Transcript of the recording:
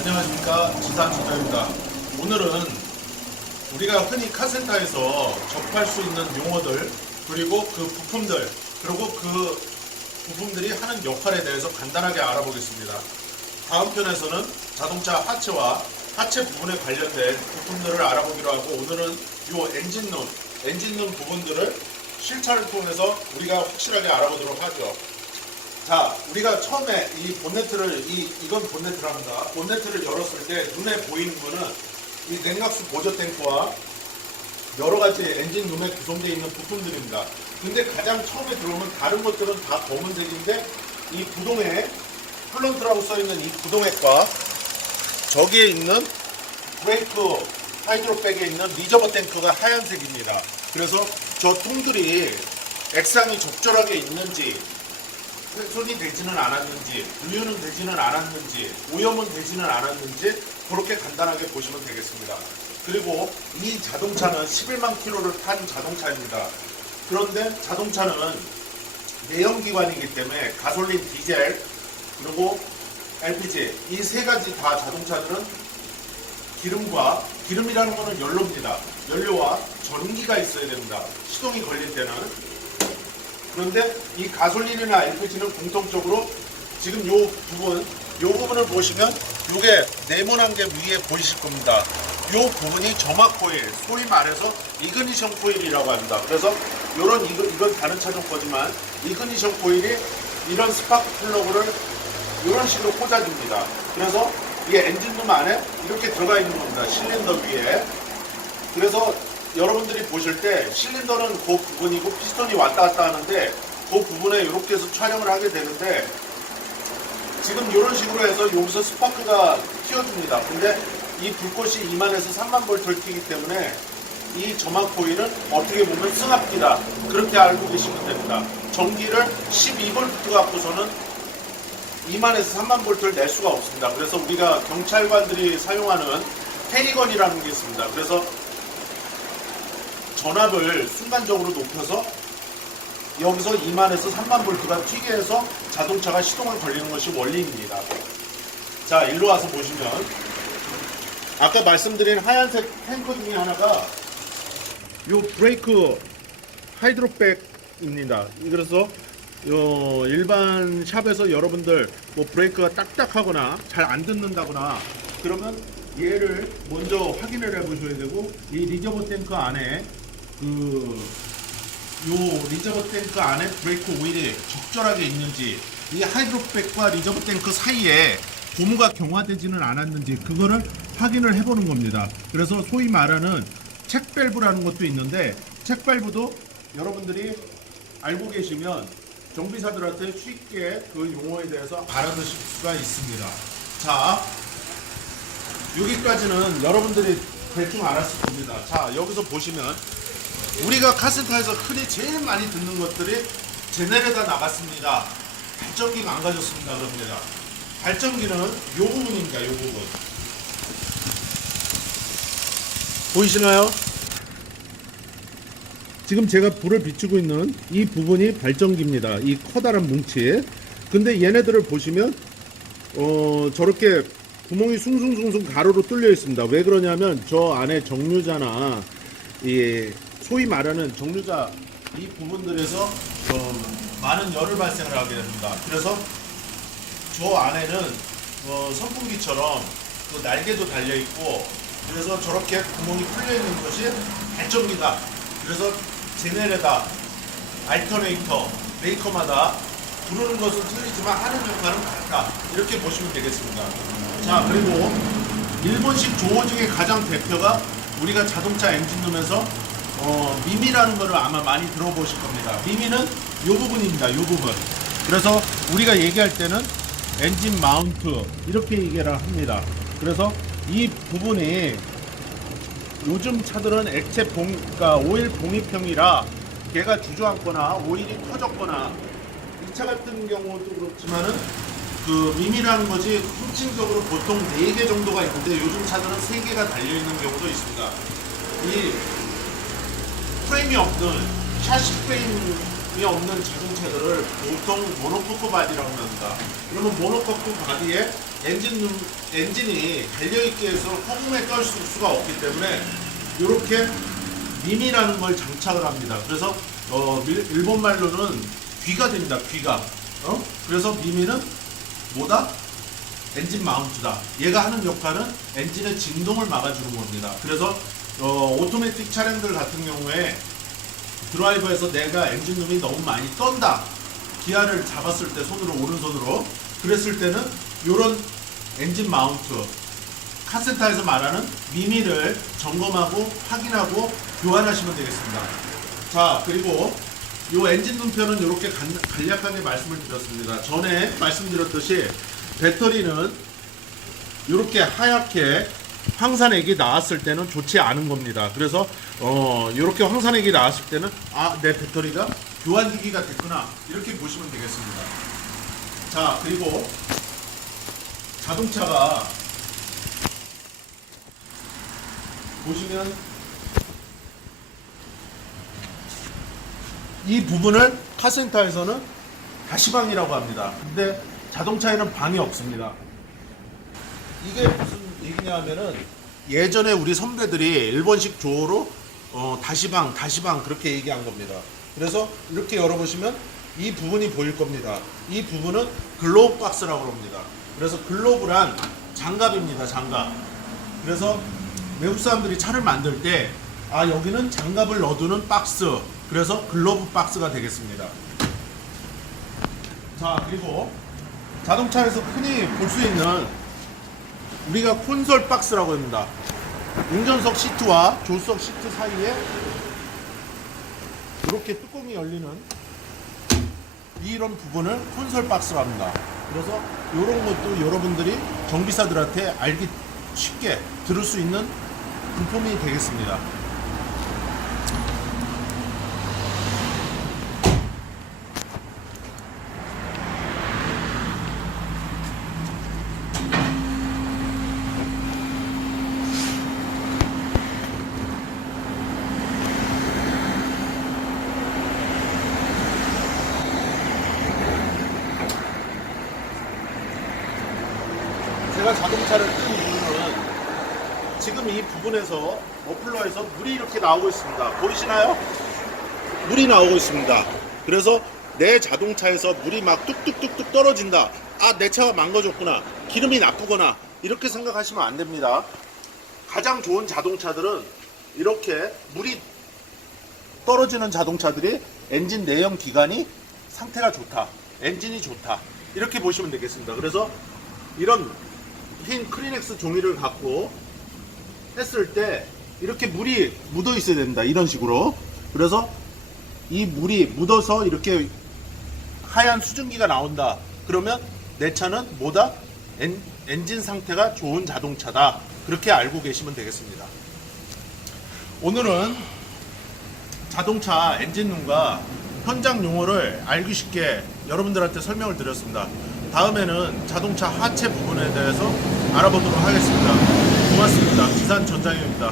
안녕하십니까, 지산주도입니다. 오늘은 우리가 흔히 카센터에서 접할 수 있는 용어들, 그리고 그 부품들, 그리고 그 부품들이 하는 역할에 대해서 간단하게 알아보겠습니다. 다음 편에서는 자동차 하체와 하체 부분에 관련된 부품들을 알아보기로 하고, 오늘은 이 엔진룸 부분들을 실차를 통해서 우리가 확실하게 알아보도록 하죠. 자, 우리가 처음에 이 본네트를, 이건 본네트랍니다. 본네트를 열었을 때 눈에 보이는 거는 이 냉각수 보조 탱크와 여러 가지 엔진룸에 구성되어 있는 부품들입니다. 근데 가장 처음에 들어오면 다른 것들은 다 검은색인데, 이 구동액, 플런트라고 써있는 이 구동액과 저기에 있는 브레이크 하이드로백에 있는 리저버 탱크가 하얀색입니다. 그래서 저 통들이 액상이 적절하게 있는지, 훼손이 되지는 않았는지, 누유는 되지는 않았는지, 오염은 되지는 않았는지, 그렇게 간단하게 보시면 되겠습니다. 그리고 이 자동차는 11만 킬로를 탄 자동차입니다. 그런데 자동차는 내연기관이기 때문에 가솔린, 디젤, 그리고 LPG, 이 세 가지 다 자동차들은 기름이라는 것은 연료입니다. 연료와 전기가 있어야 됩니다. 시동이 걸릴 때는. 그런데 이 가솔린이나 LPG는 공통적으로 지금 요 부분을 보시면 요게 네모난 게 위에 보이실 겁니다. 요 부분이 점막 코일, 소위 말해서 이그니션 코일이라고 합니다. 그래서 이건 다른 차종 거지만 이그니션 코일이 이런 스파크 플러그를 이런 식으로 꽂아줍니다. 그래서 이 엔진룸 안에 이렇게 들어가 있는 겁니다. 실린더 위에. 그래서 여러분들이 보실 때 실린더는 그 부분이고 피스톤이 왔다 갔다 하는데, 그 부분에 이렇게 해서 촬영을 하게 되는데, 지금 이런 식으로 해서 여기서 스파크가 튀어줍니다. 근데 이 불꽃이 2만에서 3만 볼트를 튀기 때문에 이 점막 코일은 어떻게 보면 승합기다, 그렇게 알고 계시면 됩니다. 전기를 12볼트 갖고서는 2만에서 3만 볼트를 낼 수가 없습니다. 그래서 우리가 경찰관들이 사용하는 페리건이라는 게 있습니다. 그래서 전압을 순간적으로 높여서 여기서 2만에서 3만 볼트가 튀게 해서 자동차가 시동을 걸리는 것이 원리입니다. 자, 일로 와서 보시면 아까 말씀드린 하얀색 탱크 중에 하나가 요 브레이크 하이드로백입니다. 그래서 일반 샵에서 여러분들 뭐 브레이크가 딱딱하거나 잘 안 듣는다거나 그러면 얘를 먼저 확인을 해 보셔야 되고, 이 리저버 탱크 안에 리저버 탱크 안에 브레이크 오일이 적절하게 있는지, 이 하이드로백과 리저버 탱크 사이에 고무가 경화되지는 않았는지, 그거를 확인을 해보는 겁니다. 그래서 소위 말하는 책밸브라는 것도 있는데, 책밸브도 여러분들이 알고 계시면 정비사들한테 쉽게 그 용어에 대해서 알아두실 수가 있습니다. 자, 여기까지는 여러분들이 대충 알았을 겁니다. 자, 여기서 보시면 우리가 카센터에서 흔히 제일 많이 듣는 것들이 제네레가 나갔습니다, 발전기 망가졌습니다, 그럽니다. 발전기는 요 부분입니다. 요 부분 보이시나요? 지금 제가 불을 비추고 있는 이 부분이 발전기입니다. 이 커다란 뭉치. 근데 얘네들을 보시면 저렇게 구멍이 숭숭숭숭 가로로 뚫려 있습니다. 왜 그러냐면 저 안에 정류자나 이 소위 말하는 정류자 이 부분들에서 많은 열을 발생을 하게 됩니다. 그래서 저 안에는 선풍기처럼 그 날개도 달려 있고, 그래서 저렇게 구멍이 뚫려 있는 것이 발전기다. 그래서 제네레다, 알터네이터, 메이커마다 부르는 것은 틀리지만 하는 역할은 같다, 이렇게 보시면 되겠습니다. 자, 그리고 일본식 조어 중에 가장 대표가 우리가 자동차 엔진룸에서 미미라는 거를 아마 많이 들어보실 겁니다. 미미는 이 부분입니다. 이 부분. 그래서 우리가 얘기할 때는 엔진 마운트 이렇게 얘기를 합니다. 그래서 이 부분이 요즘 차들은 그러니까 오일 봉입형이라 걔가 주저앉거나 오일이 터졌거나, 이 차 같은 경우도 그렇지만은 그 미미라는 것이 통칭적으로 보통 4개 정도가 있는데, 요즘 차들은 3개가 달려있는 경우도 있습니다. 이 프레임이 없는 샤시 프레임 없는 자동차들을 보통 모노코크 바디라고 합니다. 그러면 모노코크 바디에 엔진이 달려있게 해서 허공에 떨 수가 없기 때문에 이렇게 미미라는 걸 장착을 합니다. 그래서 일본 말로는 귀가 됩니다. 귀가. 그래서 미미는 뭐다? 엔진 마운트다. 얘가 하는 역할은 엔진의 진동을 막아주는 겁니다. 그래서 오토매틱 차량들 같은 경우에 드라이버에서 내가 엔진룸이 너무 많이 떤다. 기아를 잡았을 때 손으로 오른손으로 그랬을 때는 이런 엔진 마운트 카센터에서 말하는 미미를 점검하고 확인하고 교환하시면 되겠습니다. 자, 그리고 이 엔진 눈표는 이렇게 간략하게 말씀을 드렸습니다. 전에 말씀드렸듯이 배터리는 이렇게 하얗게 황산액이 나왔을 때는 좋지 않은 겁니다. 그래서 이렇게 황산액이 나왔을 때는 내 배터리가 교환 주기가 됐구나 이렇게 보시면 되겠습니다. 자, 그리고 자동차가 보시면 이 부분을 카센터에서는 다시방이라고 합니다. 근데 자동차에는 방이 없습니다. 이게 무슨 얘기냐 하면은 예전에 우리 선배들이 일본식 조어로 다시방 그렇게 얘기한 겁니다. 그래서 이렇게 열어보시면 이 부분이 보일 겁니다. 이 부분은 글로브 박스라고 합니다. 그래서 글로브란 장갑입니다. 장갑. 그래서 외국 사람들이 차를 만들 때 여기는 장갑을 넣어두는 박스, 그래서 글로브 박스가 되겠습니다. 자, 그리고 자동차에서 흔히 볼 수 있는 우리가 콘솔 박스라고 합니다. 운전석 시트와 조수석 시트 사이에 이렇게 뚜껑이 열리는 이런 부분을 콘솔 박스라고 합니다. 그래서 이런 것도 여러분들이 정비사들한테 알기 쉽게 들을 수 있는 부품이 되겠습니다. 제가 자동차를 끈 이유는 지금 이 부분에서 머플러에서 물이 이렇게 나오고 있습니다. 보이시나요? 물이 나오고 있습니다. 그래서 내 자동차에서 물이 막 뚝뚝뚝뚝 떨어진다. 내 차가 망가졌구나. 기름이 나쁘거나 이렇게 생각하시면 안 됩니다. 가장 좋은 자동차들은 이렇게 물이 떨어지는 자동차들이 엔진 내연 기관이 상태가 좋다. 엔진이 좋다. 이렇게 보시면 되겠습니다. 그래서 이런 흰 크리넥스 종이를 갖고 했을 때 이렇게 물이 묻어 있어야 된다. 이런 식으로. 그래서 이 물이 묻어서 이렇게 하얀 수증기가 나온다. 그러면 내 차는 뭐다? 엔진 상태가 좋은 자동차다. 그렇게 알고 계시면 되겠습니다. 오늘은 자동차 엔진룸과 현장 용어를 알기 쉽게 여러분들한테 설명을 드렸습니다. 다음에는 자동차 하체 부분에 대해서 알아보도록 하겠습니다. 고맙습니다. 지산 전장현입니다.